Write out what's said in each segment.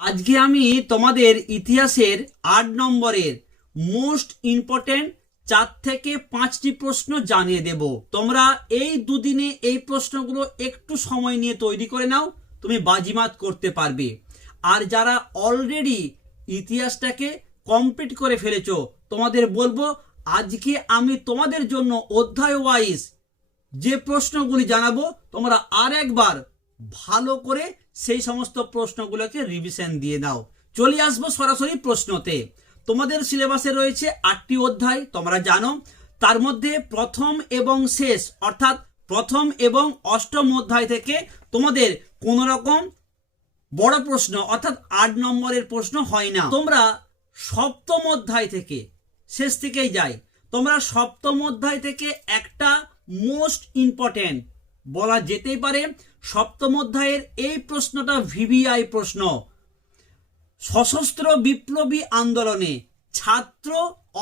আজকে আমি তোমাদের ইতিহাসের আট নম্বরের মোস্ট ইম্পর্টেন্ট চার থেকে পাঁচটি প্রশ্ন জানিয়ে দেব। তোমরা এই দুদিনে এই প্রশ্নগুলো একটু সময় নিয়ে তৈরি করে নাও, তুমি বাজিমাত করতে পারবে। আর যারা অলরেডি ইতিহাসটাকে কমপ্লিট করে ফেলেছো, তোমাদের বলব, আজকে আমি তোমাদের জন্য অধ্যায় ওয়াইজ যে প্রশ্নগুলি জানাব, তোমরা আর একবার ভালো করে সেই সমস্ত প্রশ্নগুলোকে রিভিশন দিয়ে দাও চলে আসব সরাসরি প্রশ্নতে। তোমাদের সিলেবাসে রয়েছে আটটি অধ্যায়, তোমরা জানো। তার মধ্যে প্রথম এবং শেষ, অর্থাৎ প্রথম এবং অষ্টম অধ্যায় থেকে তোমাদের কোন রকম বড় প্রশ্ন, অর্থাৎ আট নম্বরের প্রশ্ন হয় না। তোমরা সপ্তম অধ্যায় থেকে শেষ থেকেই যাই। তোমরা সপ্তম অধ্যায় থেকে একটা মোস্ট ইম্পর্টেন্ট বলা যেতেই পারে। সপ্তম অধ্যায়ের এই প্রশ্নটা ভিভিআই প্রশ্ন। সশস্ত্র বিপ্লবী আন্দোলনে ছাত্র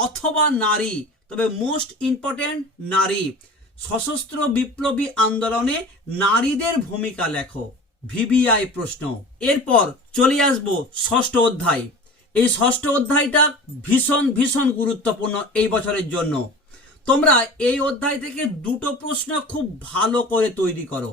অথবা নারী, তবে মোস্ট ইম্পর্টেন্ট নারী, সশস্ত্র বিপ্লবী আন্দোলনে নারীদের ভূমিকা লেখো, ভিভিআই প্রশ্ন। এরপর চলে আসব ষষ্ঠ অধ্যায়। এই ষষ্ঠ অধ্যায়টা ভীষণ ভীষণ গুরুত্বপূর্ণ এই বছরের জন্য। তোমরা এই অধ্যায় থেকে দুটো প্রশ্ন খুব ভালো করে তৈরি করো।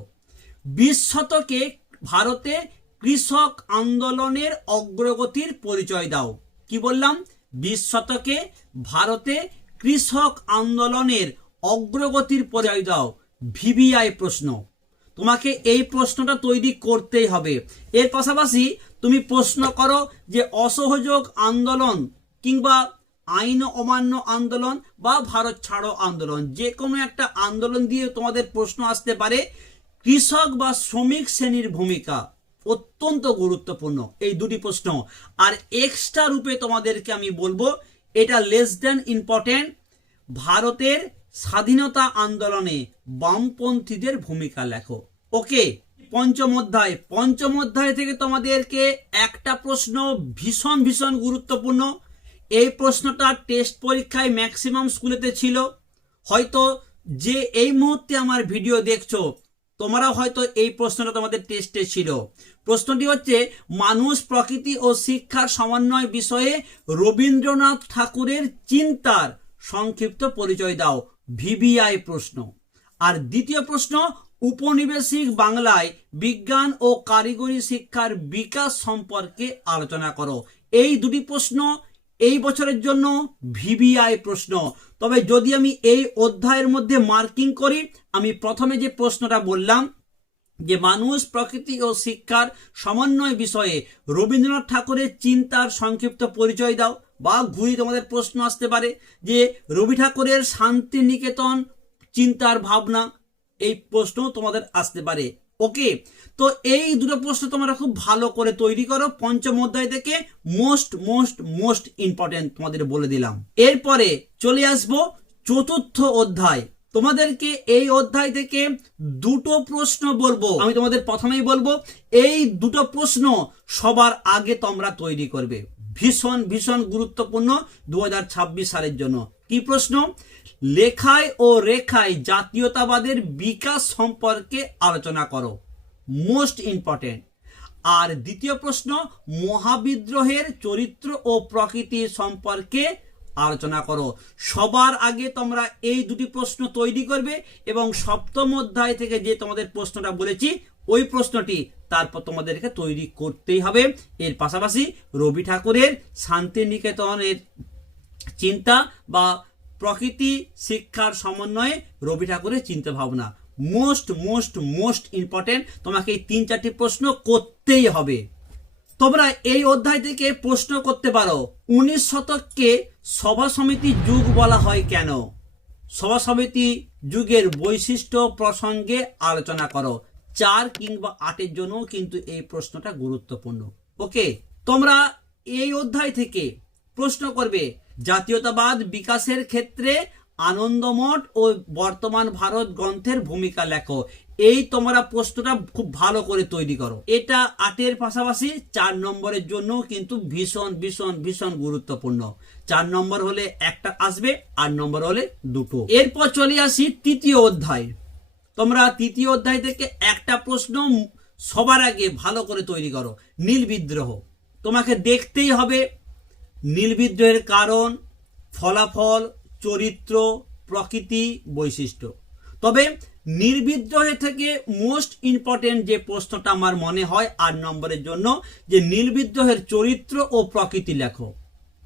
বিশ শতকে ভারতে কৃষক আন্দোলনের অগ্রগতির পরিচয় দাও। কি বললাম? বিশ শতকে ভারতে কৃষক আন্দোলনের অগ্রগতির পরিচয় দাও। ভিভিআই প্রশ্ন। তোমাকে এই প্রশ্নটা তৈরি করতেই হবে। এর পাশাপাশি তুমি প্রশ্ন করো যে অসহযোগ আন্দোলন কিংবা আইন অমান্য আন্দোলন বা ভারত ছাড়ো আন্দোলন যে কোনো একটা আন্দোলন দিয়ে তোমাদের প্রশ্ন আসতে পারে। কৃষক বা শ্রমিক শ্রেণির ভূমিকা অত্যন্ত গুরুত্বপূর্ণ। এই দুটি প্রশ্ন। আর এক্সট্রা রূপে তোমাদেরকে আমি বলব, এটা লেস দেন ইম্পর্টেন্ট ভারতের স্বাধীনতা আন্দোলনে বামপন্থীদের ভূমিকা লেখো। ওকে পঞ্চম অধ্যায়। পঞ্চম অধ্যায় থেকে তোমাদেরকে একটা প্রশ্ন ভীষণ ভীষণ গুরুত্বপূর্ণ। এই প্রশ্নটা টেস্ট পরীক্ষায় ম্যাক্সিমাম স্কুলেতে ছিল। হয়তো যে এই মুহূর্তে আমার ভিডিও দেখছ তোমরা হয়তো এই প্রশ্নটা তোমাদের টেস্টে ছিল। প্রশ্নটি হচ্ছে, মানুষ প্রকৃতি ও শিক্ষার সমন্বয় বিষয়ে রবীন্দ্রনাথ ঠাকুরের চিন্তার সংক্ষিপ্ত পরিচয় দাও। ভিভিআই প্রশ্ন। আর দ্বিতীয় প্রশ্ন উপনিবেশিক বাংলায় বিজ্ঞান ও কারিগরি শিক্ষার বিকাশ সম্পর্কে আলোচনা করো। এই দুটি প্রশ্ন এই বছরের জন্য ভিভিআই প্রশ্ন। তবে যদি আমি এই অধ্যায়ের মধ্যে মার্কিং করি, আমি প্রথমে যে প্রশ্নটা বললাম, যে মানুষ, প্রকৃতি ও শিক্ষার সমন্বয় বিষয়ে রবীন্দ্রনাথ ঠাকুরের চিন্তার সংক্ষিপ্ত পরিচয় দাও, বা ঘুরি তোমাদের প্রশ্ন আসতে পারে, যে রবি ঠাকুরের শান্তিনিকেতন চিন্তার ভাবনা, এই প্রশ্ন তোমাদের আসতে পারে। ওকে তো এই দুটো প্রশ্ন তোমরা খুব ভালো করে তৈরি করো। পঞ্চম অধ্যায় থেকে মোস্ট মোস্ট মোস্ট ইম্পর্টেন্ট তোমাদের বলে দিলাম। এরপরে চলে আসব চতুর্থ অধ্যায়। তোমাদেরকে এই অধ্যায় থেকে দুটো প্রশ্ন বলব। আমি তোমাদের প্রথমেই বলব, এই দুটো প্রশ্ন সবার আগে তোমরা তৈরি করবে। ভীষণ ভীষণ গুরুত্বপূর্ণ দু হাজার ছাব্বিশ সালের জন্য। কি প্রশ্ন? লেখায় ও রেখায় জাতীয়তাবাদের বিকাশ সম্পর্কে আলোচনা করো। মোস্ট ইম্পর্টেন্ট আর দ্বিতীয় প্রশ্ন, মহাবিদ্রোহের চরিত্র ও প্রকৃতি সম্পর্কে আলোচনা করো। সবার আগে তোমরা এই দুটি প্রশ্ন তৈরি করবে এবং সপ্তম অধ্যায় থেকে যে তোমাদের প্রশ্নটা বলেছি, ওই প্রশ্নটি তারপর তোমাদেরকে তৈরি করতেই হবে। এর পাশাপাশি রবি ঠাকুরের শান্তিনিকেতনের চিন্তা বা প্রকৃতি, শিক্ষার সমন্বয়ে রবি ঠাকুরের চিন্তা ভাবনা মোস্ট মোস্ট মোস্ট ইম্পর্টেন্ট তোমাকে এই তিন চারটি প্রশ্ন করতেই হবে। তোমরা এই অধ্যায় থেকে প্রশ্ন করতে পারো, উনিশ শতককে সভা সমিতি যুগ বলা হয় কেন? সভা সমিতি যুগের বৈশিষ্ট্য প্রসঙ্গে আলোচনা করো। চার কিংবা আটের জন্য কিন্তু এই প্রশ্নটা গুরুত্বপূর্ণ। ওকে তোমরা এই অধ্যায় থেকে প্রশ্ন করবে জাতীয়তাবাদ বিকাশের ক্ষেত্রে আনন্দমঠ ও বর্তমান ভারত গ্রন্থের ভূমিকা লেখো। এই তোমরা প্রশ্নটা খুব ভালো করে তৈরি করো। এটা আটের পাশাপাশি চার নম্বরের জন্য কিন্তু ভীষণ ভীষণ ভীষণ গুরুত্বপূর্ণ। চার নম্বর হলে একটা আসবে, আট নম্বর হলে দুটো। এরপর চলে আসি তৃতীয় অধ্যায়। তোমরা তৃতীয় অধ্যায় থেকে একটা প্রশ্ন সবার আগে ভালো করে তৈরি করো। নীল বিদ্রোহ। তোমাকে দেখতেই হবে নীল বিদ্রোহের কারণ, ফলাফল, চরিত্র, প্রকৃতি, বৈশিষ্ট্য। তবে নির্বিদ্রোহে থেকে মোস্ট ইম্পর্টেন্ট যে প্রশ্নটা আমার মনে হয় আট নম্বরের জন্য, যে নীলবিদ্রোহের চরিত্র ও প্রকৃতি লেখো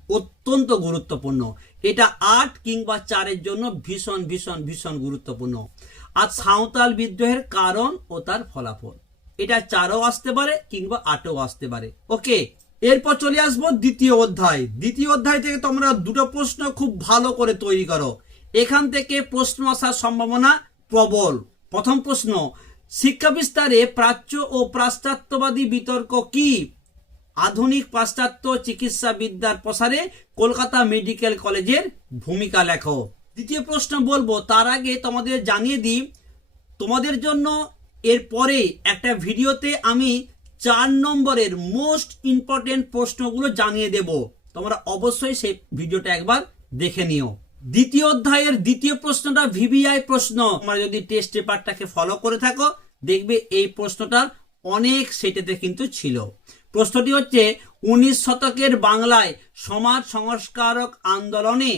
অত্যন্ত গুরুত্বপূর্ণ। এটা আট কিংবা চারের জন্য ভীষণ ভীষণ ভীষণ গুরুত্বপূর্ণ। আর সাঁওতাল বিদ্রোহের কারণ ও তার ফলাফল। এটা চারও আসতে পারে কিংবা আটও আসতে পারে। ওকে এরপর চলে আসব দ্বিতীয় অধ্যায়। দ্বিতীয় অধ্যায় থেকে তোমরা দুটো প্রশ্ন খুব ভালো করে তৈরি করো। এখান থেকে প্রশ্ন আসার সম্ভাবনা প্রবল। প্রথম প্রশ্ন, শিক্ষা বিস্তারে প্রাচ্য ও পাশ্চাত্যবাদী বিতর্ক কি? আধুনিক পাশ্চাত্য চিকিৎসা বিদ্যার প্রসারে কলকাতা মেডিকেল কলেজের ভূমিকা লেখো। দ্বিতীয় প্রশ্ন বলব, তার আগে তোমাদের জানিয়ে দিই, তোমাদের জন্য এরপরে একটা ভিডিওতে আমি চার নম্বরের মোস্ট ইম্পর্টেন্ট প্রশ্নগুলো জানিয়ে দেব। তোমরা অবশ্যই সেই ভিডিওটা একবার দেখে নিও। দ্বিতীয় অধ্যায়ের দ্বিতীয় প্রশ্নটা ভিভিআই প্রশ্ন। তোমরা যদি টেস্ট পেপারটাকে ফলো করে থাকো, দেখবে এই প্রশ্নটার অনেক সেটেতে কিন্তু ছিল। প্রশ্নটি হচ্ছে, উনিশ শতকের বাংলায় সমাজ সংস্কারক আন্দোলনে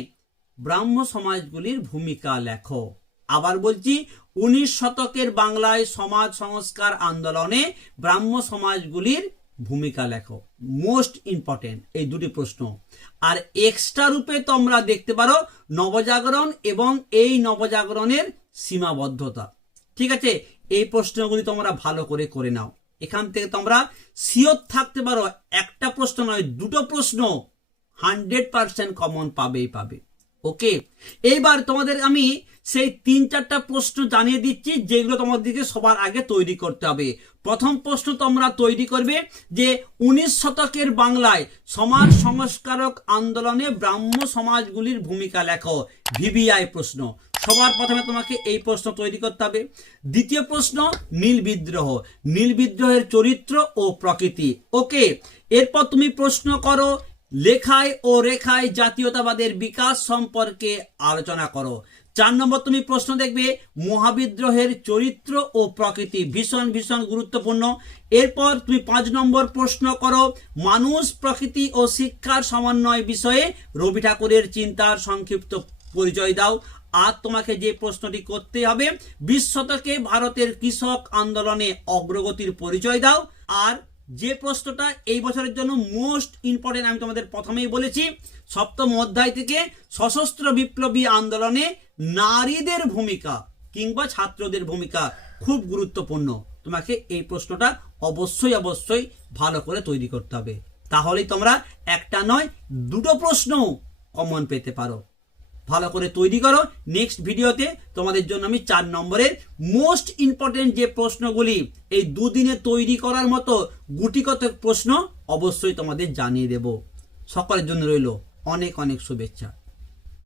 ব্রাহ্ম সমাজগুলির ভূমিকা লেখো। আবার বলছি উনিশ শতকের বাংলায় সমাজ সংস্কার আন্দোলনে ব্রাহ্ম সমাজগুলির ভূমিকা লেখো। মোস্ট ইম্পর্টেন্ট এই দুটি প্রশ্ন। আর এক্সট্রা রূপে তোমরা দেখতে পারো নবজাগরণ এবং এই নবজাগরণের সীমাবদ্ধতা। ঠিক আছে? এই প্রশ্নগুলি তোমরা ভালো করে করে নাও। এখান থেকে তোমরা সিওর থাকতে পারো, একটা প্রশ্ন নয়, দুটো প্রশ্ন হান্ড্রেড পার্সেন্ট কমন পাবেই পাবে। ওকে? এইবার তোমাদের আমি সেই তিন চারটা প্রশ্ন জানিয়ে দিচ্ছি, যেগুলো তোমাদেরকে সবার আগে তৈরি করতে হবে। প্রথম প্রশ্ন তোমরা তৈরি করবে যে, উনিশ শতকের বাংলায় সমাজ সংস্কারক আন্দোলনে ব্রাহ্ম সমাজগুলির ভূমিকা লেখো। ভিভিআই প্রশ্ন। সবার প্রথমে তোমাকে এই প্রশ্ন তৈরি করতে হবে। দ্বিতীয় প্রশ্ন, নীল বিদ্রোহ। নীল বিদ্রোহের চরিত্র ও প্রকৃতি। ওকে? এরপর তুমি প্রশ্ন করো লেখায় ও রেখায় জাতীয়তাবাদের বিকাশ সম্পর্কে আলোচনা করো। চার নম্বর তুমি প্রশ্ন দেখবে, মহাবিদ্রোহের চরিত্র ও প্রকৃতি ভীষণ ভীষণ গুরুত্বপূর্ণ। এরপর তুমি পাঁচ নম্বর প্রশ্ন করো, মানুষ, প্রকৃতি ও শিক্ষার সমন্বয় বিষয়ে রবি ঠাকুরের চিন্তার সংক্ষিপ্ত পরিচয় দাও। আর তোমাকে যে প্রশ্নটি করতে হবে, বিশ শতকে ভারতের কৃষক আন্দোলনে অগ্রগতির পরিচয় দাও। আর যে প্রশ্নটা এই বছরের জন্য মোস্ট ইম্পর্টেন্ট আমি তোমাদের প্রথমেই বলেছি, সপ্তম অধ্যায় থেকে সশস্ত্র বিপ্লবী আন্দোলনে নারীদের ভূমিকা কিংবা ছাত্রদের ভূমিকা খুব গুরুত্বপূর্ণ। তোমাকে এই প্রশ্নটা অবশ্যই অবশ্যই ভালো করে তৈরি করতে হবে। তাহলেই তোমরা একটা নয়, দুটো প্রশ্ন কমন পেতে পারো। ভালো করে তৈরি করো। নেক্সট ভিডিওতে তোমাদের জন্য আমি চার নম্বরের মোস্ট ইম্পর্টেন্ট যে প্রশ্নগুলি এই দুদিনে তৈরি করার মতো গুটিগত প্রশ্ন অবশ্যই তোমাদের জানিয়ে দেব। সকলের জন্য রইল অনেক অনেক শুভেচ্ছা।